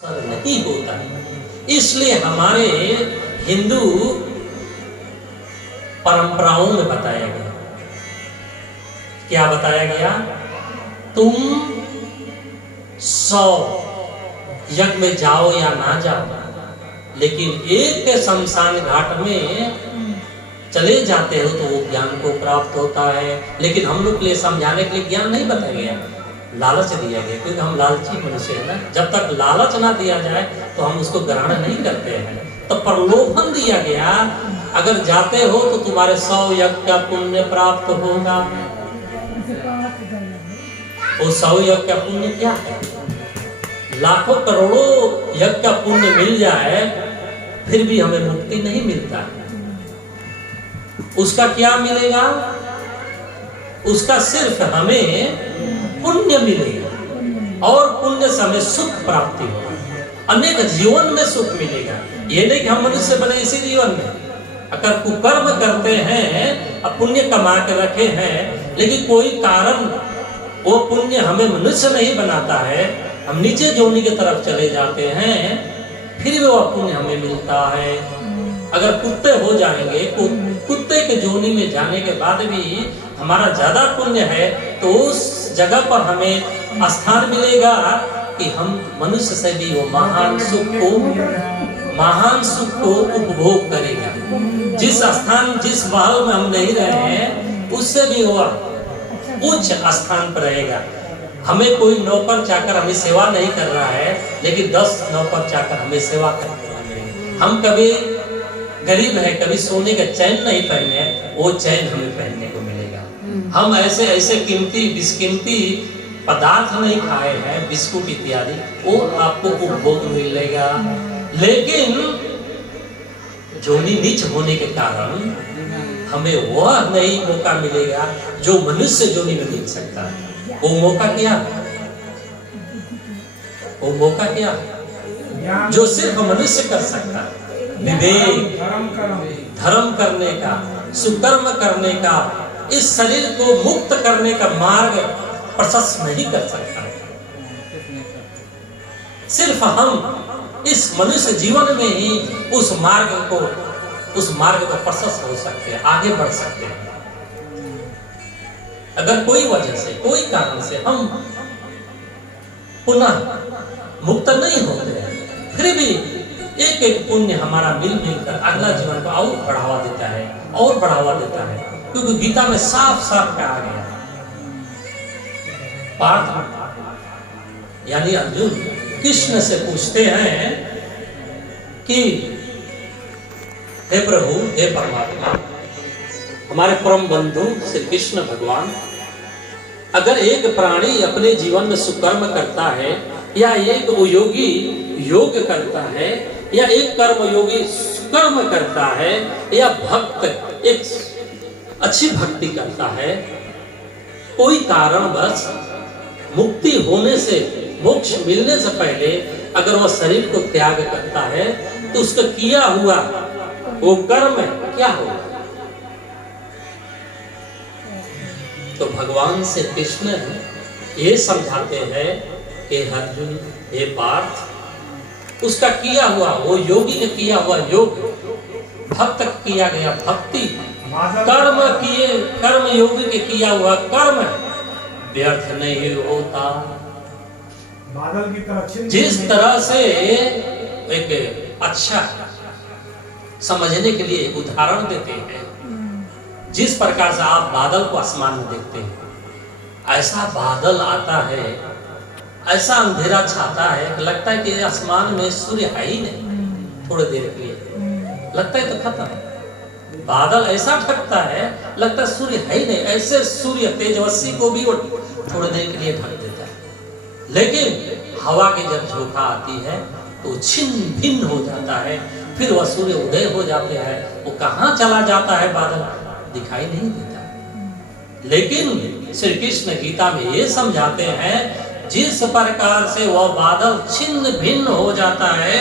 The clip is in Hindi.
नहीं होता। इसलिए हमारे हिंदू परंपराओं में बताया गया, क्या बताया गया? तुम 100 यज्ञ में जाओ या ना जाओ, लेकिन एक शमशान घाट में चले जाते हो तो वो ज्ञान को प्राप्त होता है। लेकिन हम लोग के लिए समझाने के लिए ज्ञान नहीं बताया गया, लालच दिया गया, क्योंकि हम लालची मनुष्य है ना। जब तक लालच ना दिया जाए तो हम उसको ग्रहण नहीं करते हैं। तो प्रलोभन दिया गया, अगर जाते हो तो तुम्हारे 100 यज्ञ का पुण्य प्राप्त होगा। वो 100 यज्ञ का पुण्य क्या है? लाखों करोड़ों यज्ञ का पुण्य मिल जाए फिर भी हमें मुक्ति नहीं मिलता। उसका क्या मिलेगा? उसका सिर्फ हमें पुण्य मिलेगा और पुण्य से हमें सुख प्राप्ति होगा, अनेक जीवन में सुख मिलेगा। ये नहीं कि हम मनुष्य बने इसी जीवन में। अगर कुकर्म करते हैं और पुण्य कमा के रखे हैं, लेकिन कोई कारण वो पुण्य हमें मनुष्य नहीं बनाता है, हम नीचे जोनी की तरफ चले जाते हैं, फिर भी वो पुण्य हमें मिलता है। अगर कुत्ते हो जाएंगे, कुत्ते के जोनी में जाने के बाद भी हमारा ज्यादा पुण्य है, तो उस जगह पर हमें स्थान मिलेगा कि हम मनुष्य से भी वो महान सुख को उपभोग करेगा। जिस स्थान, जिस महल में हम नहीं रहे हैं, उससे भी वो उच्च स्थान पर रहेगा। हमें कोई नौकर चाकर हमें सेवा नहीं कर रहा है, लेकिन 10 नौकर चाकर हमें सेवा करते हैं। हम कभी गरीब है, कभी सोने का चैन नहीं पहने, वो चैन हमें पहनने को मिलेगा। हम ऐसे ऐसे कीमती पदार्थ नहीं खाए हैं, बिस्कुट इत्यादि, वो आपको उपभोग मिलेगा। लेकिन जोनी नीच होने के कारण हमें वह नहीं मौका मिलेगा जो मनुष्य जोनी में मिल सकता है। वो मौका क्या है? वो मौका क्या है जो सिर्फ मनुष्य कर सकता है? विवेक, धर्म करने का, सुकर्म करने का, इस शरीर को मुक्त करने का मार्ग प्रशस्त नहीं कर सकता। सिर्फ हम इस मनुष्य जीवन में ही उस मार्ग को प्रशस्त हो सकते हैं, आगे बढ़ सकते हैं। अगर कोई वजह से, कोई कारण से हम पुनः मुक्त नहीं होते हैं, फिर भी एक एक पुण्य हमारा मिलकर अगला जीवन को और बढ़ावा देता है, और बढ़ावा देता है। क्योंकि गीता में साफ साफ कहा गया, पार्थ यानी अर्जुन कृष्ण से पूछते हैं कि हे प्रभु, हे परमात्मा, हमारे परम बंधु श्री कृष्ण भगवान, अगर एक प्राणी अपने जीवन में सुकर्म करता है, या एक योगी योग करता है, या एक कर्म योगी सुकर्म करता है, या भक्त एक अच्छी भक्ति करता है, कोई कारणवश मुक्ति होने से, मोक्ष मिलने से पहले अगर वह शरीर को त्याग करता है, तो उसका किया हुआ वो कर्म क्या होगा? तो भगवान से कृष्ण ये समझाते हैं कि अर्जुन, हे पार्थ, उसका किया हुआ, वो योगी ने किया हुआ योग, भक्त किया गया भक्ति, कर्म योगी के किया हुआ कर्म व्यर्थ नहीं होता। बादल की तरह, जिस तरह से एक अच्छा समझने के लिए एक उदाहरण देते हैं, जिस प्रकार से आप बादल को आसमान में देखते हैं, ऐसा बादल आता है, ऐसा अंधेरा छाता है, लगता है कि आसमान में सूर्य है ही नहीं। थोड़ी देर के लिए लगता है तो खत्म। बादल ऐसा ढकता है, लगता है सूर्य है ही नहीं। ऐसे सूर्य तेजस्वी को भी वो थोड़ी देर के लिए ढक देता है, लेकिन हवा की जब झोंका आती है तो छिन्न भिन्न हो जाता है, फिर वह सूर्य उदय हो जाते हैं। वो कहाँ चला जाता है बादल, दिखाई नहीं देता। लेकिन श्री कृष्ण गीता में ये समझाते हैं, जिस प्रकार से वह बादल छिन्न भिन्न हो जाता है,